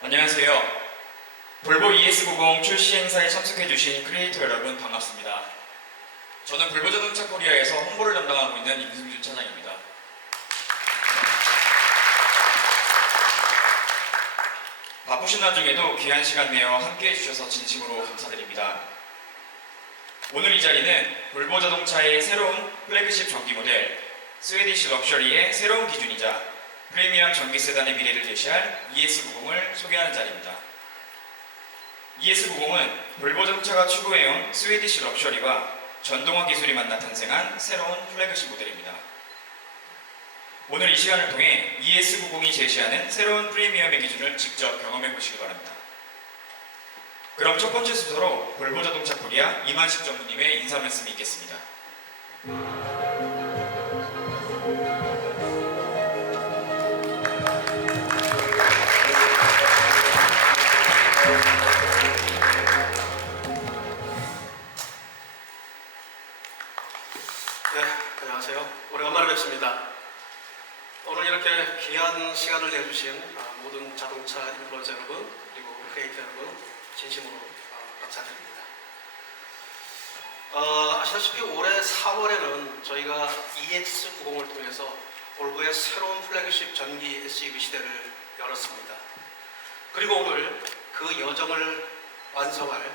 안녕하세요. 볼보 ES90 출시 행사에 참석해주신 크리에이터 여러분 반갑습니다. 저는 볼보 자동차 코리아에서 홍보를 담당하고 있는 임승준 차장입니다. 바쁘신 와중에도 귀한 시간 내어 함께해 주셔서 진심으로 감사드립니다. 오늘 이 자리는 볼보 자동차의 새로운 플래그십 전기 모델 스웨디시 럭셔리의 새로운 기준이자 프리미엄 전기 세단의 미래를 제시할 ES90을 소개하는 자리입니다. ES90은 볼보 자동차가 추구해온 스웨디시 럭셔리와 전동화 기술이 만나 탄생한 새로운 플래그십 모델입니다. 오늘 이 시간을 통해 ES90이 제시하는 새로운 프리미엄의 기준을 직접 경험해 보시기 바랍니다. 그럼 첫 번째 순서로 볼보 자동차 코리아 이만식 전무님의 인사 말씀이 있겠습니다. 네, 안녕하세요. 오래간만에 뵙습니다. 오늘 이렇게 귀한 시간을 내주신 모든 자동차 인플루언서 여러분 그리고 크리에이터 여러분 진심으로 감사드립니다. 아시다시피 올해 4월에는 저희가 EX90을 통해서 볼보의 새로운 플래그십 전기 SUV 시대를 열었습니다. 그리고 오늘 그 여정을 완성할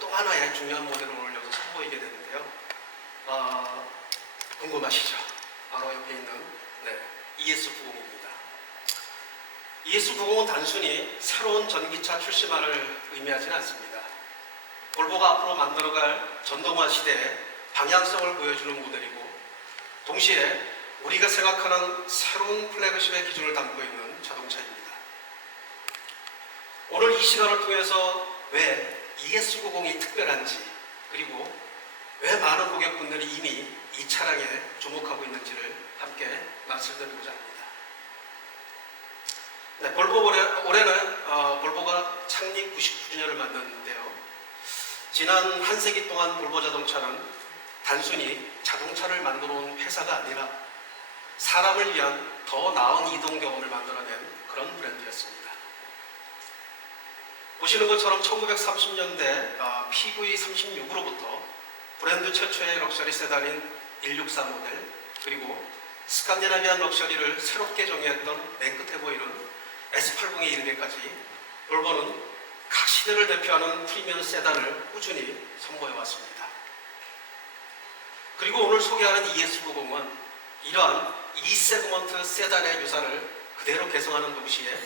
또 하나의 중요한 모델을 오늘 여기서 선보이게 되는데요. 궁금하시죠? 바로 옆에 있는 ES90입니다. ES90은 단순히 새로운 전기차 출시만을 의미하지는 않습니다. 볼보가 앞으로 만들어갈 전동화 시대의 방향성을 보여주는 모델이고 동시에 우리가 생각하는 새로운 플래그십의 기준을 담고 있는 자동차입니다. 오늘 이 시간을 통해서 왜 ES90이 특별한지 그리고 왜 많은 고객분들이 이미 이 차량에 주목하고 있는지를 함께 말씀드리고자 합니다. 네, 올해는 볼보가 창립 99주년을 만났는데요. 지난 한 세기 동안 볼보 자동차는 단순히 자동차를 만들어 온 회사가 아니라 사람을 위한 더 나은 이동 경험을 만들어낸 그런 브랜드였습니다. 보시는 것처럼 1930년대 PV36으로부터 브랜드 최초의 럭셔리 세단인 164 모델 그리고 스칸디나비안 럭셔리를 새롭게 정의했던 맨 끝에 보이는 S80에 이르기까지 볼보는 각 시대를 대표하는 프리미엄 세단을 꾸준히 선보여왔습니다. 그리고 오늘 소개하는 ES90은 이러한 E 세그먼트 세단의 유산을 그대로 개성하는 동시에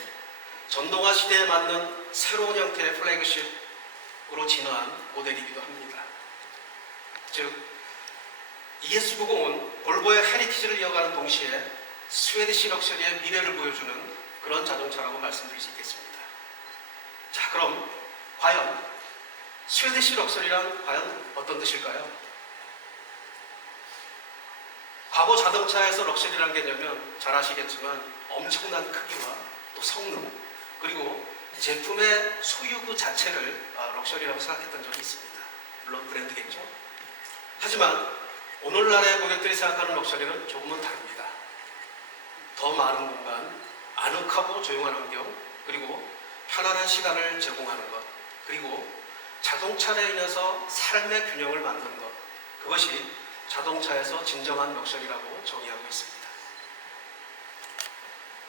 전동화 시대에 맞는 새로운 형태의 플래그십으로 진화한 모델이기도 합니다. 즉 ES90은 볼보의 헤리티지를 이어가는 동시에 스웨디시 럭셔리의 미래를 보여주는 그런 자동차라고 말씀드릴 수 있겠습니다. 자, 그럼 과연 스웨디시 럭셔리란 과연 어떤 뜻일까요? 과거 자동차에서 럭셔리라는 개념은 잘 아시겠지만 엄청난 크기와 또 성능 그리고 제품의 소유 그 자체를 럭셔리라고 생각했던 적이 있습니다. 물론 브랜드겠죠. 하지만 오늘날의 고객들이 생각하는 럭셔리는 조금은 다릅니다. 더 많은 공간, 아늑하고 조용한 환경, 그리고 편안한 시간을 제공하는 것, 그리고 자동차로 인해서 삶의 균형을 만드는 것, 그것이 자동차에서 진정한 럭셔리라고 정의하고 있습니다.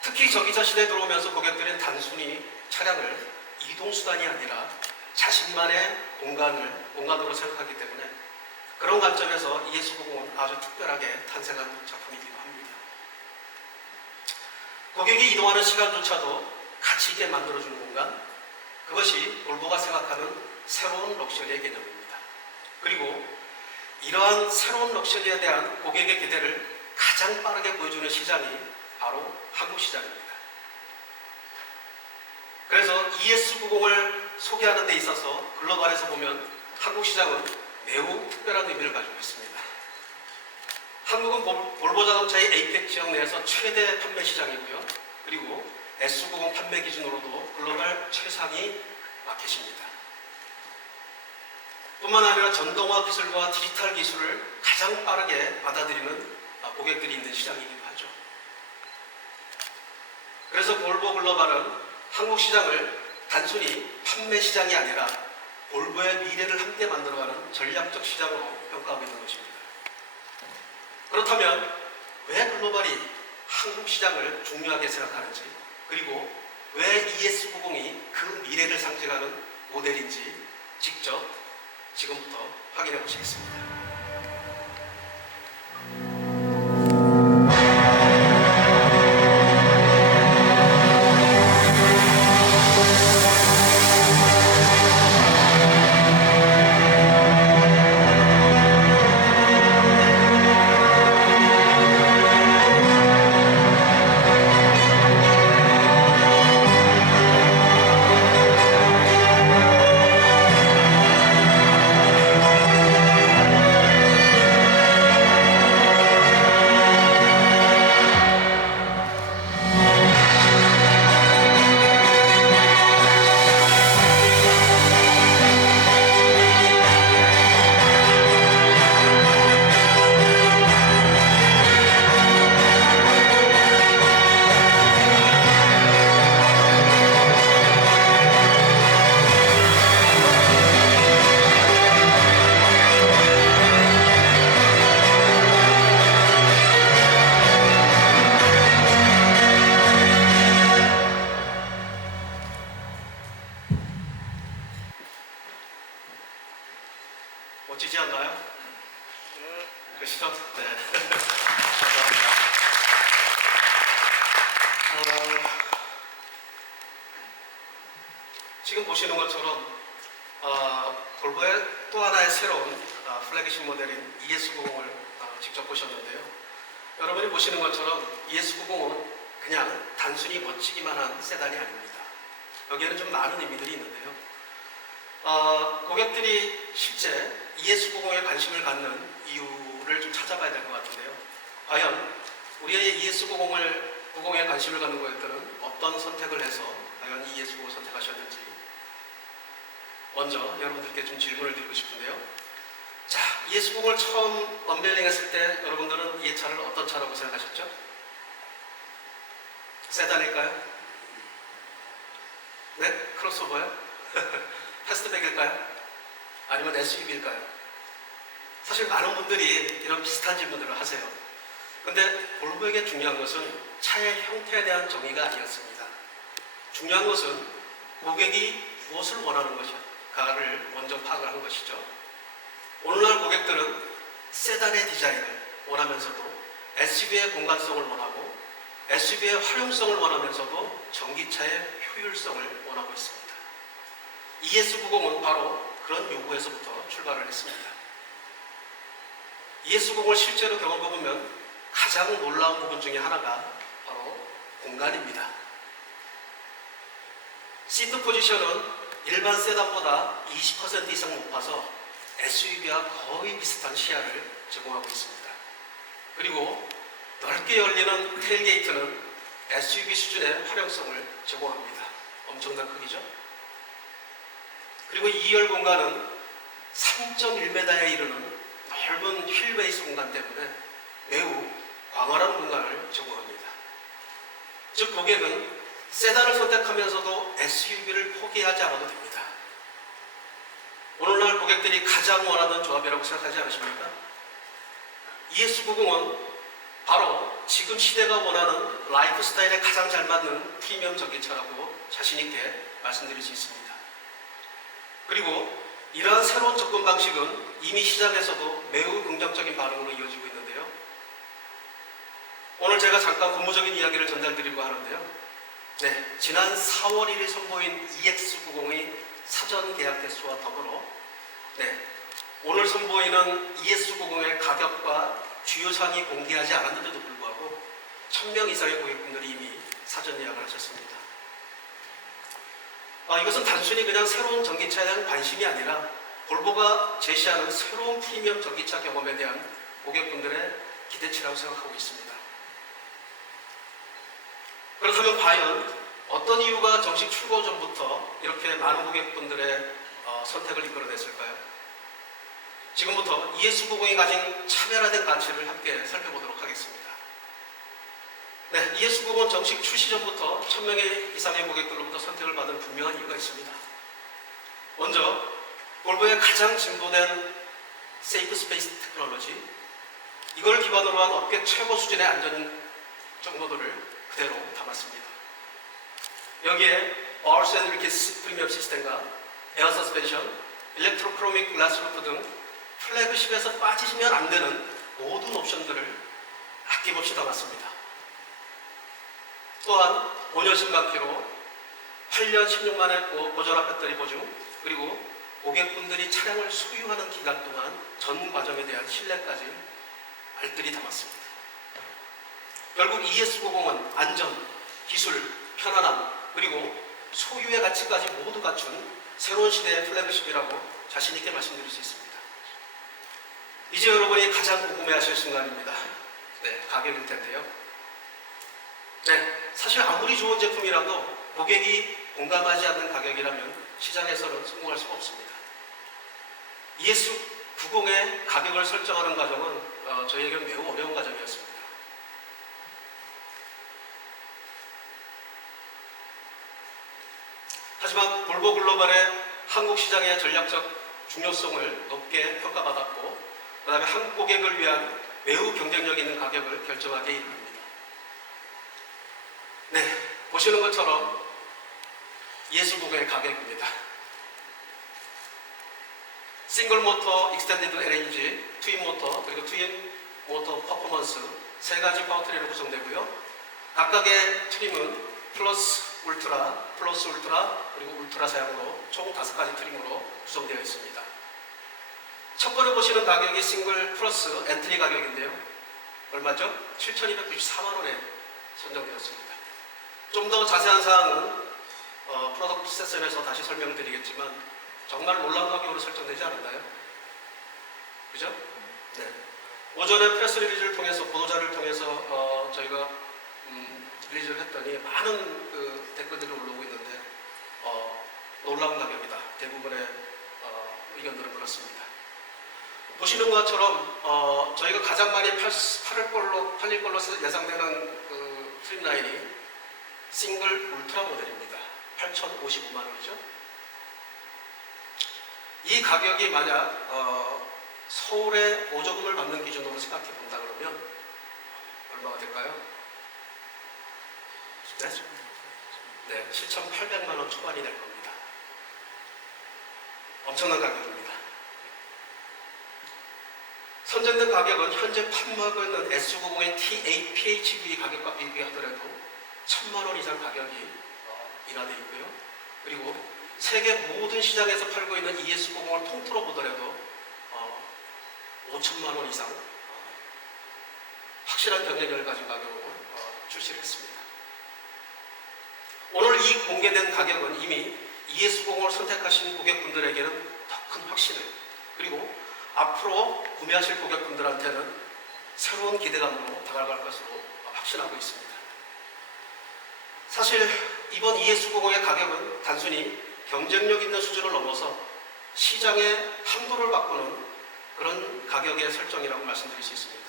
특히 전기차 시대에 들어오면서 고객들은 단순히 차량을 이동수단이 아니라 자신만의 공간으로 생각하기 때문에 그런 관점에서 ES90은 아주 특별하게 탄생한 작품이기도 합니다. 고객이 이동하는 시간조차도 가치 있게 만들어주는 공간, 그것이 볼보가 생각하는 새로운 럭셔리의 개념입니다. 그리고 이러한 새로운 럭셔리에 대한 고객의 기대를 가장 빠르게 보여주는 시장이 바로 한국 시장입니다. 그래서 ES90을 소개하는 데 있어서 글로벌에서 보면 한국 시장은 매우 특별한 의미를 가지고 있습니다. 한국은 볼보 자동차의 에이펙 지역 내에서 최대 판매 시장이고요. 그리고 S90 판매 기준으로도 글로벌 최상위 마켓입니다. 뿐만 아니라 전동화 기술과 디지털 기술을 가장 빠르게 받아들이는 고객들이 있는 시장이기도 하죠. 그래서 볼보 글로벌은 한국 시장을 단순히 판매 시장이 아니라 볼보의 미래를 함께 만들어가는 전략적 시장으로 평가하고 있는 것입니다. 그렇다면 왜 글로벌이 한국 시장을 중요하게 생각하는지, 그리고 왜 ES90이 그 미래를 상징하는 모델인지 직접 지금부터 확인해 보시겠습니다. 멋지지 않나요? 그렇죠? 네. 감사합니다. 지금 보시는 것처럼 볼보의 또 하나의 새로운 플래그십 모델인 ES90을 직접 보셨는데요. 여러분이 보시는 것처럼 ES90은 그냥 단순히 멋지기만 한 세단이 아닙니다. 여기에는 좀 많은 의미들이 있는데요. 고객들이 실제 ES90에 관심을 갖는 이유를 좀 찾아봐야 될 것 같은데요. 과연 우리의 ES90에 관심을 갖는 고객들은 어떤 선택을 해서 과연 ES90을 선택하셨는지 먼저 여러분들께 좀 질문을 드리고 싶은데요. 자, ES90을 처음 언베일링 했을 때 여러분들은 이 차를 어떤 차라고 생각하셨죠? 세단일까요? 네? 크로스오버요? 패스트백일까요? 아니면 SUV일까요? 사실 많은 분들이 이런 비슷한 질문들을 하세요. 근데 볼보에게 중요한 것은 차의 형태에 대한 정의가 아니었습니다. 중요한 것은 고객이 무엇을 원하는 것인가를 먼저 파악을 한 것이죠. 오늘날 고객들은 세단의 디자인을 원하면서도 SUV의 공간성을 원하고 SUV의 활용성을 원하면서도 전기차의 효율성을 원하고 있습니다. ES90은 바로 그런 요구에서부터 출발을 했습니다. ES90을 실제로 경험해보면 가장 놀라운 부분 중에 하나가 바로 공간입니다. 시트 포지션은 일반 세단보다 20% 이상 높아서 SUV와 거의 비슷한 시야를 제공하고 있습니다. 그리고 넓게 열리는 테일게이트는 SUV 수준의 활용성을 제공합니다. 엄청난 크기죠? 그리고 2열 공간은 3.1m에 이르는 넓은 휠베이스 공간 때문에 매우 광활한 공간을 제공합니다. 즉 고객은 세단을 선택하면서도 SUV를 포기하지 않아도 됩니다. 오늘날 고객들이 가장 원하는 조합이라고 생각하지 않으십니까? ES90은 바로 지금 시대가 원하는 라이프 스타일에 가장 잘 맞는 프리미엄 전기차라고 자신있게 말씀드릴 수 있습니다. 그리고 이러한 새로운 접근 방식은 이미 시장에서도 매우 긍정적인 반응으로 이어지고 있는데요. 오늘 제가 잠깐 고무적인 이야기를 전달드리려고 하는데요. 네, 지난 4월 1일 선보인 EX90의 사전 계약 대수와 더불어 오늘 선보이는 ES90의 가격과 주요 사항이 공개하지 않았는데도 불구하고 1000명 이상의 고객분들이 이미 사전 예약을 하셨습니다. 이것은 단순히 그냥 새로운 전기차에 대한 관심이 아니라 볼보가 제시하는 새로운 프리미엄 전기차 경험에 대한 고객분들의 기대치라고 생각하고 있습니다. 그렇다면 과연 어떤 이유가 정식 출고 전부터 이렇게 많은 고객분들의 선택을 이끌어냈을까요? 지금부터 ES90이 가진 차별화된 가치를 함께 살펴보도록 하겠습니다. 네, ES90은 정식 출시 전부터 1000명의 이상의 고객들로부터 선택을 받은 분명한 이유가 있습니다. 먼저 볼보의 가장 진보된 세이프 스페이스 테크놀로지, 이걸 기반으로 한 업계 최고 수준의 안전 정보들을 그대로 담았습니다. 여기에 바울스 앤 윌키스 프리미엄 시스템과 에어 서스펜션, 일렉트로크로믹 글라스 루프 등 플래그십에서 빠지시면 안 되는 모든 옵션들을 아낌없이 담았습니다. 또한 5년 10만 킬로, 8년 16만의 고전압 배터리 보증, 그리고 고객분들이 차량을 소유하는 기간 동안 전 과정에 대한 신뢰까지 알뜰히 담았습니다. 결국 ES90은 안전, 기술, 편안함, 그리고 소유의 가치까지 모두 갖춘 새로운 시대의 플래그십이라고 자신있게 말씀드릴 수 있습니다. 이제 여러분이 가장 궁금해하실 순간입니다. 네, 가격일 텐데요. 네, 사실 아무리 좋은 제품이라도 고객이 공감하지 않는 가격이라면 시장에서는 성공할 수가 없습니다. ES90의 가격을 설정하는 과정은 저희에게는 매우 어려운 과정이었습니다. 하지만 볼보 글로벌의 한국 시장의 전략적 중요성을 높게 평가받았고, 그 다음에 한국 고객을 위한 매우 경쟁력 있는 가격을 결정하게 이릅니다. 네, 보시는 것처럼 ES90의 가격입니다. 싱글 모터, 익스텐디드 LNG, 트윈 모터, 그리고 트윈 모터 퍼포먼스 세 가지 파워트림으로 구성되고요. 각각의 트림은 플러스 울트라, 그리고 울트라 사양으로 총 5가지 트림으로 구성되어 있습니다. 첫 번에 보시는 가격이 싱글 플러스 엔트리 가격인데요. 얼마죠? 7,294만원에 선정되었습니다. 좀 더 자세한 사항은 프로덕트 세션에서 다시 설명을 드리겠지만 정말 놀라운 가격으로 설정되지 않았나요? 그죠? 네. 오전에 프레스 리리즈를 통해서, 보도자를 통해서 저희가 리리즈를 했더니 많은 댓글들이 올라오고 있는데 놀라운 가격이다. 대부분의 의견들은 그렇습니다. 보시는 것처럼 저희가 가장 많이 팔릴 걸로 예상되는 트림 라인이 싱글 울트라 모델입니다. 8,055만원이죠. 이 가격이 만약 서울에 보조금을 받는 기준으로 생각해 본다 그러면 얼마가 될까요? 네, 7,800만원 초반이 될 겁니다. 엄청난 가격입니다. 선정된 가격은 현재 판매하고 있는 S90의 T8 PHEV 가격과 비교하더라도 1,000만원 이상 가격이 인하되어 있고요. 그리고 세계 모든 시장에서 팔고 있는 ES90을 통틀어 보더라도 5천만원 이상 확실한 경쟁력을 가진 가격으로 출시를 했습니다. 오늘 이 공개된 가격은 이미 ES90을 선택하신 고객분들에게는 더 큰 확신을, 그리고 앞으로 구매하실 고객분들한테는 새로운 기대감으로 다가갈 것으로 확신하고 있습니다. 사실 이번 ES90의 가격은 단순히 경쟁력 있는 수준을 넘어서 시장의 한도를 바꾸는 그런 가격의 설정이라고 말씀드릴 수 있습니다.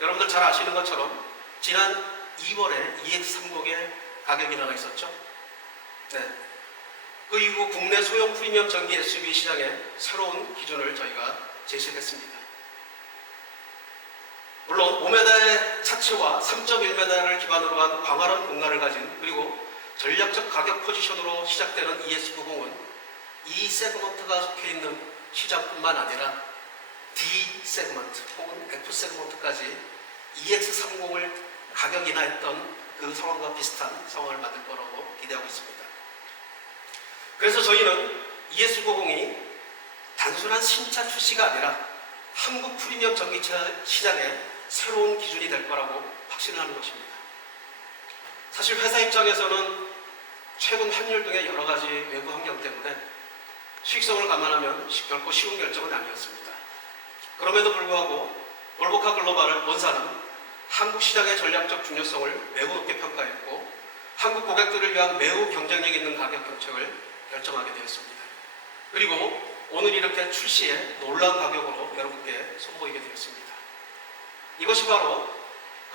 여러분들 잘 아시는 것처럼 지난 2월에 EX30의 가격 인하가 있었죠. 네. 그 이후 국내 소형 프리미엄 전기 SUV 시장에 새로운 기준을 저희가 제시했습니다. 물론 5m의 차체와 3.1m를 기반으로 한 광활한 공간을 가진, 그리고 전략적 가격 포지션으로 시작되는 ES90은 이 세그먼트가 속해 있는 시장뿐만 아니라 D 세그먼트 혹은 F 세그먼트까지 EX30을 가격 인하했던 그 상황과 비슷한 상황을 만들 거라고 기대하고 있습니다. 그래서 저희는 ES90이 단순한 신차 출시가 아니라 한국 프리미엄 전기차 시장의 새로운 기준이 될 거라고 확신을 하는 것입니다. 사실 회사 입장에서는 최근 환율 등의 여러 가지 외부 환경 때문에 수익성을 감안하면 결코 쉬운 결정은 아니었습니다. 그럼에도 불구하고 볼보카 글로벌 본사는 한국 시장의 전략적 중요성을 매우 높게 평가했고, 한국 고객들을 위한 매우 경쟁력 있는 가격 정책을 결정하게 되었습니다. 그리고 오늘 이렇게 출시해 놀라운 가격으로 여러분께 선보이게 되었습니다. 이것이 바로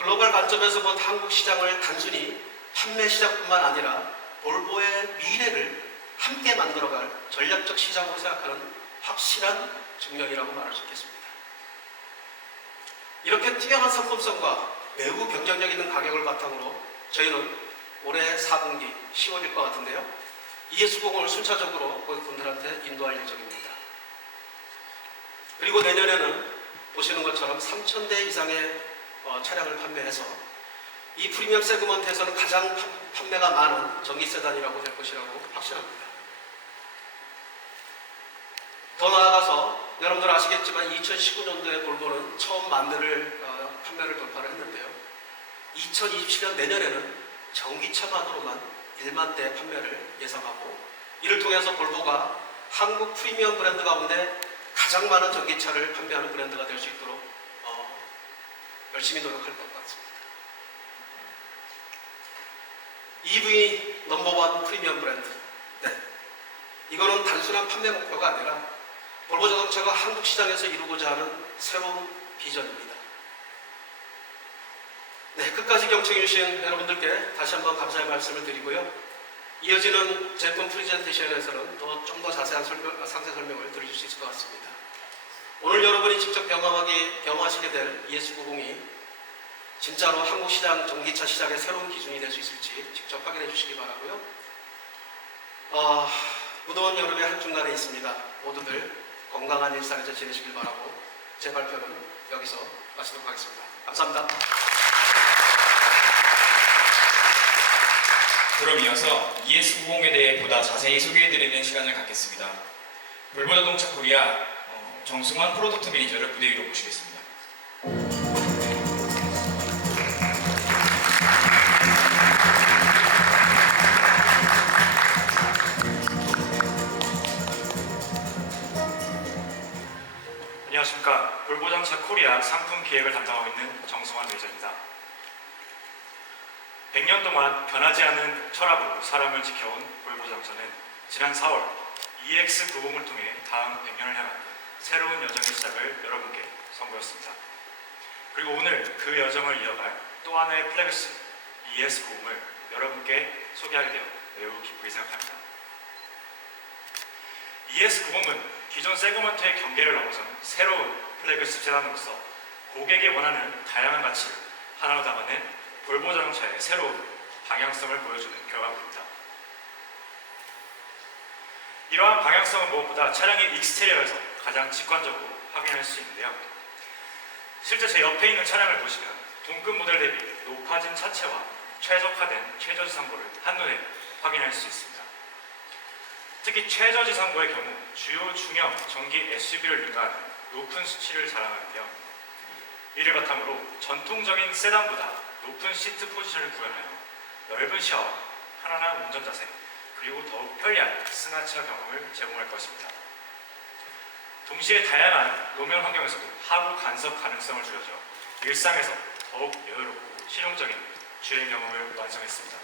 글로벌 관점에서 본 한국 시장을 단순히 판매 시장뿐만 아니라 볼보의 미래를 함께 만들어갈 전략적 시장으로 생각하는 확실한 증명이라고 말할 수 있겠습니다. 이렇게 투명한 상품성과 매우 경쟁력 있는 가격을 바탕으로 저희는 올해 4분기 10월일 것 같은데요. ES90을 순차적으로 고객분들한테 인도할 예정입니다. 그리고 내년에는 보시는 것처럼 3,000대 이상의 차량을 판매해서 이 프리미엄 세그먼트에서는 가장 판매가 많은 전기 세단이라고 될 것이라고 확신합니다. 더 나아가서 여러분들 아시겠지만 2019년도에 볼보는 처음 만 대를 판매를 돌파를 했는데요. 2027년 내년에는 전기차만으로만 1만 대 판매를 예상하고, 이를 통해서 볼보가 한국 프리미엄 브랜드 가운데 가장 많은 전기차를 판매하는 브랜드가 될 수 있도록 열심히 노력할 것 같습니다. EV 넘버원 프리미엄 브랜드. 네. 이거는 단순한 판매 목표가 아니라 볼보 자동차가 한국 시장에서 이루고자 하는 새로운 비전입니다. 네, 끝까지 경청해 주신 여러분들께 다시 한번 감사의 말씀을 드리고요. 이어지는 제품 프레젠테이션에서는 좀 더 자세한 상세 설명을 드릴 수 있을 것 같습니다. 오늘 여러분이 직접 경험하시게 될 ES90이 진짜로 한국 시장, 전기차 시장의 새로운 기준이 될 수 있을지 직접 확인해 주시기 바라고요. 무더운 여름의 한중간에 있습니다. 모두들 건강한 일상에서 지내시길 바라고 제 발표는 여기서 마치도록 하겠습니다. 감사합니다. 그럼 이어서 ES90에 대해 보다 자세히 소개해드리는 시간을 갖겠습니다. 볼보 자동차 코리아 정승환 프로덕트 매니저를 무대 위로 모시겠습니다. 안녕하십니까. 볼보 자동차 코리아 상품 기획을 담당하고 있는 정승환 매니저입니다. 100년 동안 변하지 않는 철학으로 사람을 지켜온 볼보 자동차는 지난 4월 EX90을 통해 다음 100년을 향한 새로운 여정의 시작을 여러분께 선보였습니다. 그리고 오늘 그 여정을 이어갈 또 하나의 플래그십 ES90을 여러분께 소개하게 되어 매우 기쁘게 생각합니다. ES90은 기존 세그먼트의 경계를 넘어선 새로운 플래그십 세단으로서 고객이 원하는 다양한 가치를 하나로 담아낸 볼보 자동차의 새로운 방향성을 보여주는 결과물입니다. 이러한 방향성은 무엇보다 차량의 익스테리어에서 가장 직관적으로 확인할 수 있는데요. 실제 제 옆에 있는 차량을 보시면 동급 모델 대비 높아진 차체와 최적화된 최저지상고를 한눈에 확인할 수 있습니다. 특히 최저지상고의 경우 주요 중형 전기 SUV를 능가하는 높은 수치를 자랑하는데요. 이를 바탕으로 전통적인 세단보다 높은 시트 포지션을 구현하여 넓은 샤워, 편안한 운전 자세, 그리고 더욱 편리한 승하차 경험을 제공할 것입니다. 동시에 다양한路面 환경에서도 하부 간섭 가능성을 줄여줘 일상에서 더욱 여유롭고 실용적인 주행 경험을 완성했습니다.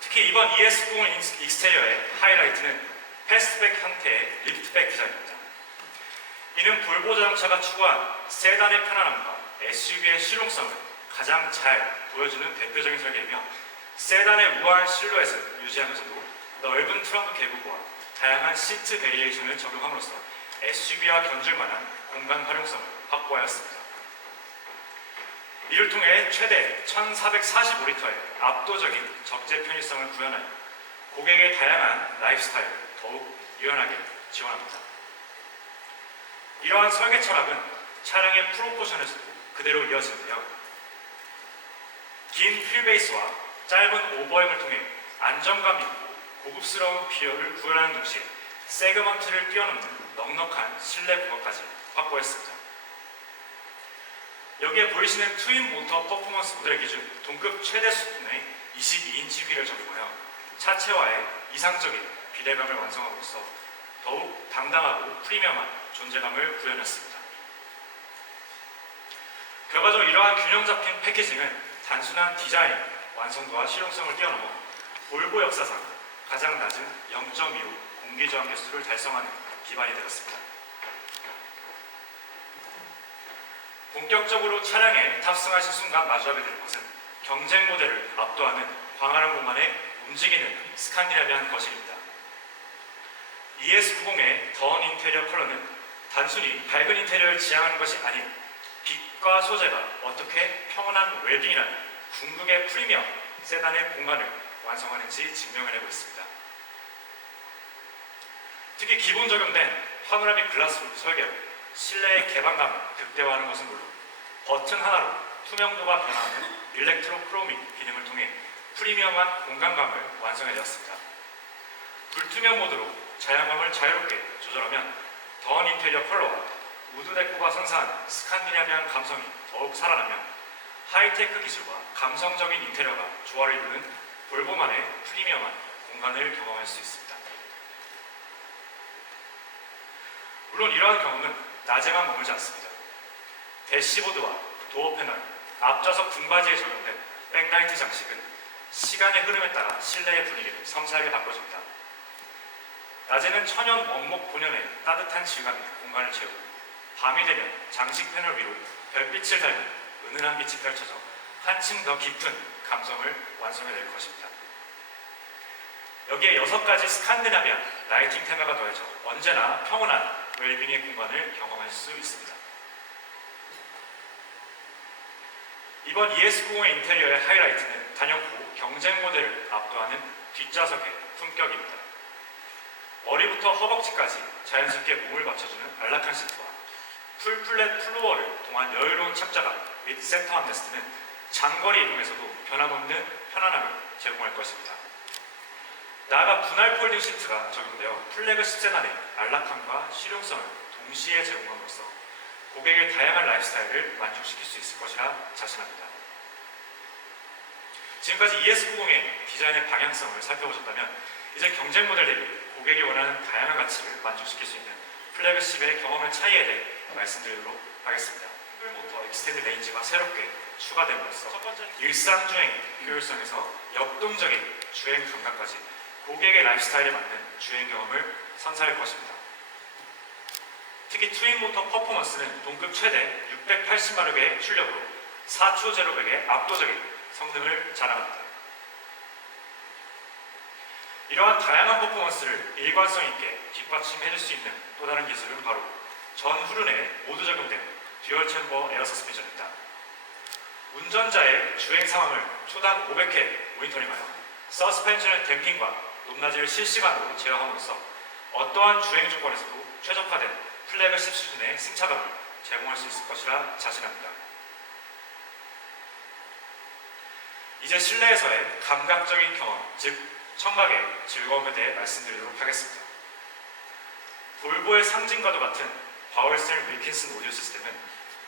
특히 이번 ES90 익스테리어의 하이라이트는 패스트백 형태의 리프트백 디자인입니다. 이는 볼보 자동차가 추구한 세단의 편안함과 SUV의 실용성을 가장 잘 보여주는 대표적인 설계이며, 세단의 우아한 실루엣을 유지하면서도 넓은 트렁크 계급과 다양한 시트 베리에이션을 적용함으로써 SUV와 견줄 만한 공간 활용성을 확보하였습니다. 이를 통해 최대 1445리터의 압도적인 적재 편의성을 구현하여 고객의 다양한 라이프 스타일을 더욱 유연하게 지원합니다. 이러한 설계 철학은 차량의 프로포션에서도 그대로 이어지는데요. 긴 휠베이스와 짧은 오버행을 통해 안정감 있고 고급스러운 비율을 구현하는 동시에 세그먼트를 뛰어넘는 넉넉한 실내 부가까지 확보했습니다. 여기에 보이시는 트윈 모터 퍼포먼스 모델 기준 동급 최대 수준의 22인치 휠을 적용하여 차체와의 이상적인 비대감을 완성함으로써 더욱 당당하고 프리미엄한 존재감을 구현했습니다. 결과적으로 이러한 균형 잡힌 패키징은 단순한 디자인, 완성도와 실용성을 뛰어넘어 볼보 역사상 가장 낮은 0.25 공기저항 개수를 달성하는 기반이 되었습니다. 본격적으로 차량에 탑승하신 순간 마주하게 될 것은 경쟁 모델을 압도하는 광활한 공간에 움직이는 스칸디나비안 거실입니다. ES90의 더운 인테리어 컬러는 단순히 밝은 인테리어를 지향하는 것이 아닌 빛과 소재가 어떻게 평온한 웰빙이라는 궁극의 프리미엄 세단의 공간을 완성하는지 증명해내고 있습니다. 특히 기본 적용된 파노라믹 글라스로 설계로 실내의 개방감을 극대화하는 것은 물론 버튼 하나로 투명도가 변화하는 일렉트로크로믹 기능을 통해 프리미엄한 공간감을 완성해내었습니다. 불투명 모드로 자양감을 자유롭게 조절하면 더운 인테리어 컬러와 우드 데코가 선사하는 스칸디나비안 감성이 더욱 살아나며 하이테크 기술과 감성적인 인테리어가 조화를 이루는 볼보만의 프리미엄한 공간을 경험할 수 있습니다. 물론 이러한 경험은 낮에만 머물지 않습니다. 대시보드와 도어 패널, 앞좌석 등받이에 적용된 백라이트 장식은 시간의 흐름에 따라 실내의 분위기를 섬세하게 바꿔줍니다. 낮에는 천연 원목 본연의 따뜻한 질감이 공간을 채우고 밤이 되면 장식 패널 위로 별빛을 달는 은은한 빛이 펼쳐져 한층 더 깊은 감성을 완성해낼 것입니다. 여기에 6가지 스칸디나비안 라이팅 테마가 더해져 언제나 평온한 웰빙의 공간을 경험할 수 있습니다. 이번 ES90의 인테리어의 하이라이트는 단연코 경쟁 모델을 압도하는 뒷좌석의 품격입니다. 머리부터 허벅지까지 자연스럽게 몸을 받쳐주는 안락한 시트와 풀 플랫 플로어를 통한 여유로운 착자감 및 센터 암레스트는 장거리 이동에서도 변함없는 편안함을 제공할 것입니다. 나아가 분할 폴딩 시트가 적용되어 플래그십 세단의 안락함과 실용성을 동시에 제공함으로써 고객의 다양한 라이프스타일을 만족시킬 수 있을 것이라 자신합니다. 지금까지 ES90의 디자인의 방향성을 살펴보셨다면 이제 경쟁 모델 대비 고객이 원하는 다양한 가치를 만족시킬 수 있는 플래그십의 경험의 차이에 대해 말씀드리도록 하겠습니다. 싱글모터 익스텐드 레인지가 새롭게 추가됨으로써 첫 번째 일상주행 효율성에서 역동적인 주행 감각까지 고객의 라이프스타일에 맞는 주행 경험을 선사할 것입니다. 특히 트윈모터 퍼포먼스는 동급 최대 680마력의 출력으로 4초 제로백의 압도적인 성능을 자랑합니다. 이러한 다양한 퍼포먼스를 일관성 있게 뒷받침해줄 수 있는 또 다른 기술은 바로 전후륜에 모두 적용된 듀얼 챔버 에어 서스펜션입니다. 운전자의 주행 상황을 초당 500회 모니터링하여 서스펜션의 댐핑과 높낮이를 실시간으로 제어함으로써 어떠한 주행 조건에서도 최적화된 플래그십 수준의 승차감을 제공할 수 있을 것이라 자신합니다. 이제 실내에서의 감각적인 경험, 즉 청각의 즐거움에 대해 말씀드리도록 하겠습니다. 볼보의 상징과도 같은 바월셀 윌킨슨 오디오 시스템은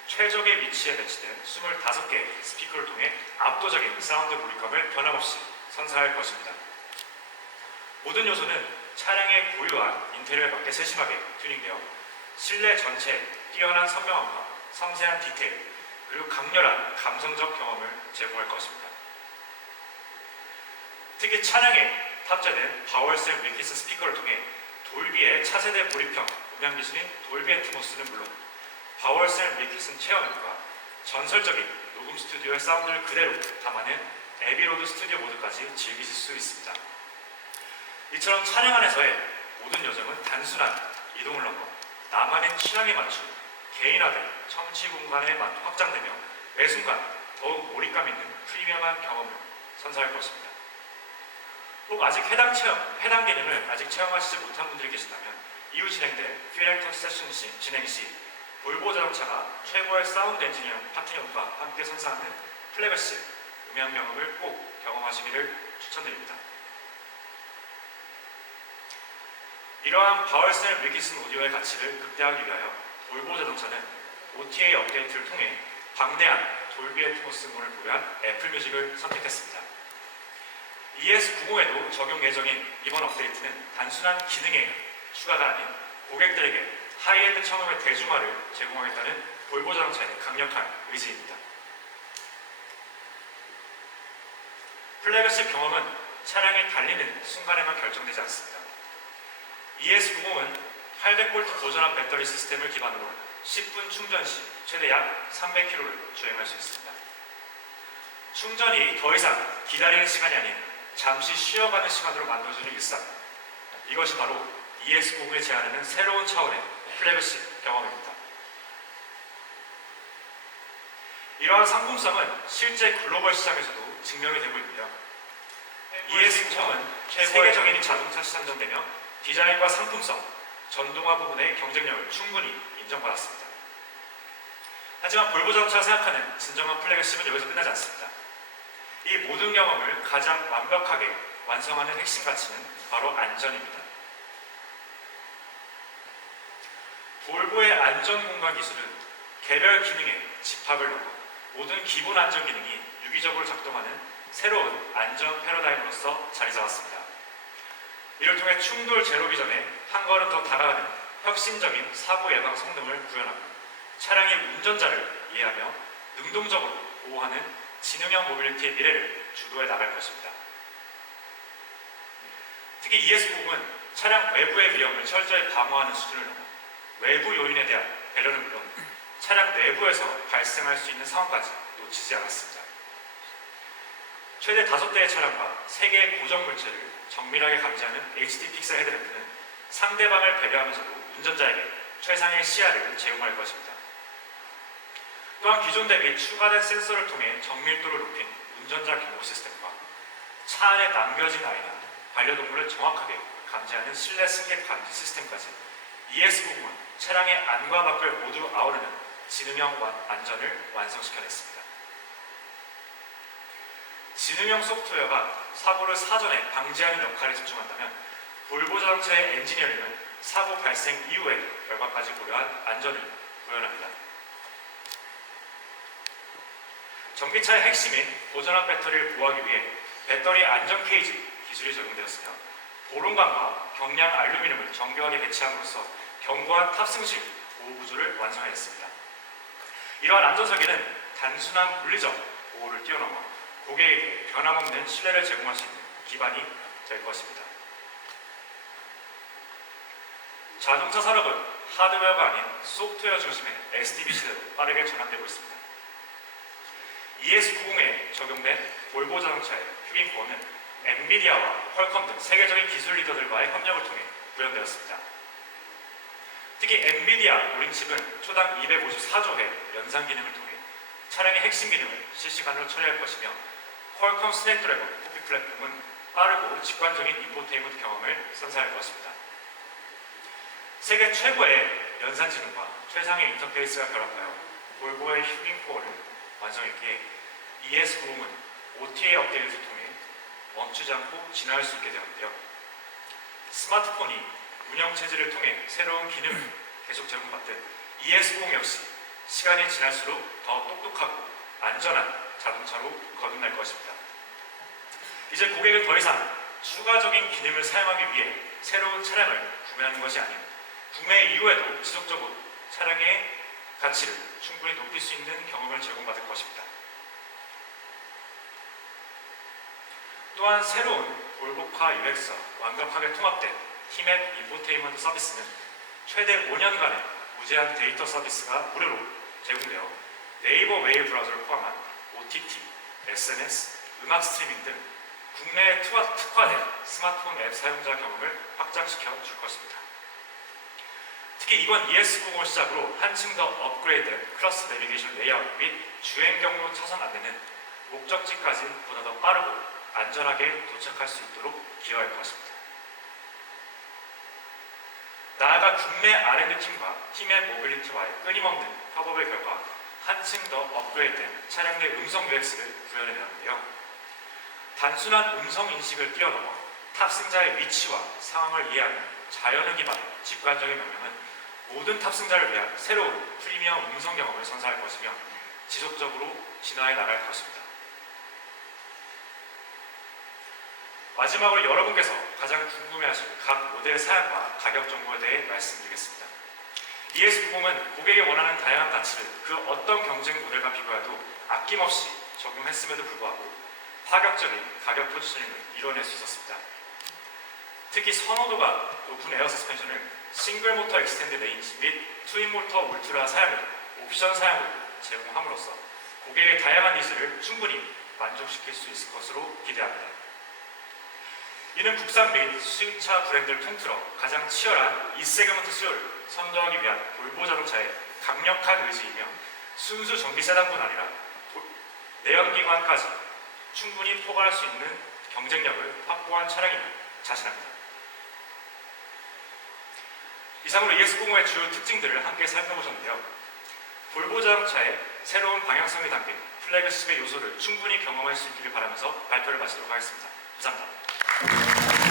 최적의 위치에 배치된 25개의 스피커를 통해 압도적인 사운드 몰입감을 변함없이 선사할 것입니다. 모든 요소는 차량의 고유한 인테리어에 맞게 세심하게 튜닝되어 실내 전체에 뛰어난 선명함과 섬세한 디테일, 그리고 강렬한 감성적 경험을 제공할 것입니다. 특히 차량에 탑재된 바월셀 윌킨슨 스피커를 통해 돌비의 차세대 몰입형 음향 기술인 돌비 애트모스는 물론 바월셀 윌킨슨 체험과 전설적인 녹음 스튜디오의 사운드를 그대로 담아낸 에비로드 스튜디오 모드까지 즐기실 수 있습니다. 이처럼 차량 안에서의 모든 여정은 단순한 이동을 넘어 나만의 취향에 맞춘 개인화된 청취 공간에 확장되며 매 순간 더욱 몰입감 있는 프리미엄한 경험을 선사할 것입니다. 혹 아직 해당 기능을 아직 체험하시지 못한 분들이 계시다면 이후 진행될 필앤터치 세션 진행 시 볼보 자동차가 최고의 사운드 엔지니어링 파트너과 함께 선사하는 플래그십 음향 경험을 꼭 경험하시기를 추천드립니다. 이러한 바월셀 윌킨슨 오디오의 가치를 극대화하기 위하여 볼보 자동차는 OTA 업데이트를 통해 방대한 돌비 애트모스음을 보유한 애플 뮤직을 선택했습니다. ES90에도 적용 예정인 이번 업데이트는 단순한 기능의 추가가 아닌 고객들에게 하이엔드 청음의 대중화를 제공하겠다는 볼보 자동차의 강력한 의지입니다. 플래그십 경험은 차량이 달리는 순간에만 결정되지 않습니다. ES90은 800V 고전압 배터리 시스템을 기반으로 10분 충전 시 최대 약 300km를 주행할 수 있습니다. 충전이 더 이상 기다리는 시간이 아닌 잠시 쉬어가는 시간으로 만들어주는 일상. 이것이 바로 ES90이 제안하는 새로운 차원의 플래그십 경험입니다. 이러한 상품성은 실제 글로벌 시장에서도 증명이 되고 있고요. ES90은 세계적인 자동차 시장점되며 디자인과 상품성, 전동화 부분의 경쟁력을 충분히 인정받았습니다. 하지만 볼보 자동차가 생각하는 진정한 플래그십은 여기서 끝나지 않습니다. 이 모든 경험을 가장 완벽하게 완성하는 핵심 가치는 바로 안전입니다. 볼보의 안전공간 기술은 개별 기능에 집합을 넣고 모든 기본 안전 기능이 유기적으로 작동하는 새로운 안전 패러다임으로서 자리 잡았습니다. 이를 통해 충돌 제로 비전에 한 걸음 더 다가가는 혁신적인 사고 예방 성능을 구현하고 차량의 운전자를 이해하며 능동적으로 보호하는 지능형 모빌리티의 미래를 주도해 나갈 것입니다. 특히 ES90은 차량 외부의 위험을 철저히 방어하는 수준을 넘어 외부 요인에 대한 배려는 물론 차량 내부에서 발생할 수 있는 상황까지 놓치지 않았습니다. 최대 5대의 차량과 3개의 고정 물체를 정밀하게 감지하는 HD 픽셀 헤드램프는 상대방을 배려하면서도 운전자에게 최상의 시야를 제공할 것입니다. 또한 기존 대비 추가된 센서를 통해 정밀도를 높인 운전자 경고 시스템과 차 안에 남겨진 아이나 반려동물을 정확하게 감지하는 실내 승객 감지 시스템까지 ES90은 차량의 안과 밖을 모두 아우르는 지능형 안전을 완성시켜냈습니다. 지능형 소프트웨어가 사고를 사전에 방지하는 역할에 집중한다면 볼보 자동차의 엔지니어링은 사고 발생 이후의 결과까지 고려한 안전을 구현합니다. 전기차의 핵심인 보존한 배터리를 보호하기 위해 배터리 안전 케이지 기술이 적용되었으며 보론관과 경량 알루미늄을 정교하게 배치함으로써 견고한 탑승 시 보호 구조를 완성했습니다. 이러한 안전 설계는 단순한 물리적 보호를 뛰어넘어 고객에게 변함없는 신뢰를 제공할 수 있는 기반이 될 것입니다. 자동차 산업은 하드웨어가 아닌 소프트웨어 중심의 SDV 시대로 빠르게 전환되고 있습니다. ES90에 적용된 볼보 자동차의 휴빙코어는 엔비디아와 퀄컴 등 세계적인 기술 리더들과의 협력을 통해 구현되었습니다. 특히 엔비디아 오링칩은 초당 254조 회 연산 기능을 통해 차량의 핵심 기능을 실시간으로 처리할 것이며 퀄컴 스냅드래곤 코피 플랫폼은 빠르고 직관적인 인포테인먼트 경험을 선사할 것입니다. 세계 최고의 연산 지능과 최상의 인터페이스가 결합하여 볼보의 휴빙코어를 완성했기에 ES90은 OTA 업데이트를 통해 멈추지 않고 진화할 수 있게 되었는데요. 스마트폰이 운영체제를 통해 새로운 기능을 계속 제공받듯 ES90 역시 시간이 지날수록 더 똑똑하고 안전한 자동차로 거듭날 것입니다. 이제 고객은 더 이상 추가적인 기능을 사용하기 위해 새로운 차량을 구매하는 것이 아닌 구매 이후에도 지속적으로 차량의 가치를 충분히 높일 수 있는 경험을 제공받을 것입니다. 또한 새로운 볼보카 UX와 완벽하게 통합된 히맵 인포테인먼트 서비스는 최대 5년간의 무제한 데이터 서비스가 무료로 제공되어 네이버 웨일 브라우저를 포함한 OTT, SNS, 음악 스트리밍 등 국내에 특화된 스마트폰 앱 사용자 경험을 확장시켜 줄 것입니다. 특히 이번 ES90을 시작으로 한층 더 업그레이드된 클러스 내비게이션 레이아웃 및 주행 경로 차선 안내는 목적지까지 보다 더 빠르고 안전하게 도착할 수 있도록 기여할 것입니다. 나아가 국내 R&D 팀과 팀의 모빌리티와의 끊임없는 협업의 결과 한층 더 업그레이드된 차량 내 음성 UX를 구현해내는데요. 단순한 음성 인식을 뛰어넘어 탑승자의 위치와 상황을 이해하는 자연을 기반의 직관적인 명령은 모든 탑승자를 위한 새로운 프리미엄 음성 경험을 선사할 것이며 지속적으로 진화해 나갈 것입니다. 마지막으로 여러분께서 가장 궁금해하실 각 모델 사양과 가격 정보에 대해 말씀드리겠습니다. ES90은 고객이 원하는 다양한 가치를 그 어떤 경쟁 모델과 비교해도 아낌없이 적용했음에도 불구하고 파격적인 가격 포지셔닝을 이뤄낼 수 있었습니다. 특히 선호도가 높은 에어 서스펜션을 싱글 모터 익스텐드 레인지 및 트윈 모터 울트라 사양을 옵션 사양으로 제공함으로써 고객의 다양한 니즈를 충분히 만족시킬 수 있을 것으로 기대합니다. 이는 국산 및 수입차 브랜드를 통틀어 가장 치열한 E 세그먼트 수요를 선도하기 위한 볼보 자동차의 강력한 의지이며 순수 전기 세단뿐 아니라 내연기관까지 충분히 포괄할 수 있는 경쟁력을 확보한 차량임을 자신합니다. 이상으로 ES90의 주요 특징들을 함께 살펴보셨는데요. 볼보 자동차의 새로운 방향성이 담긴 플래그십의 요소를 충분히 경험할 수 있기를 바라면서 발표를 마치도록 하겠습니다. 감사합니다.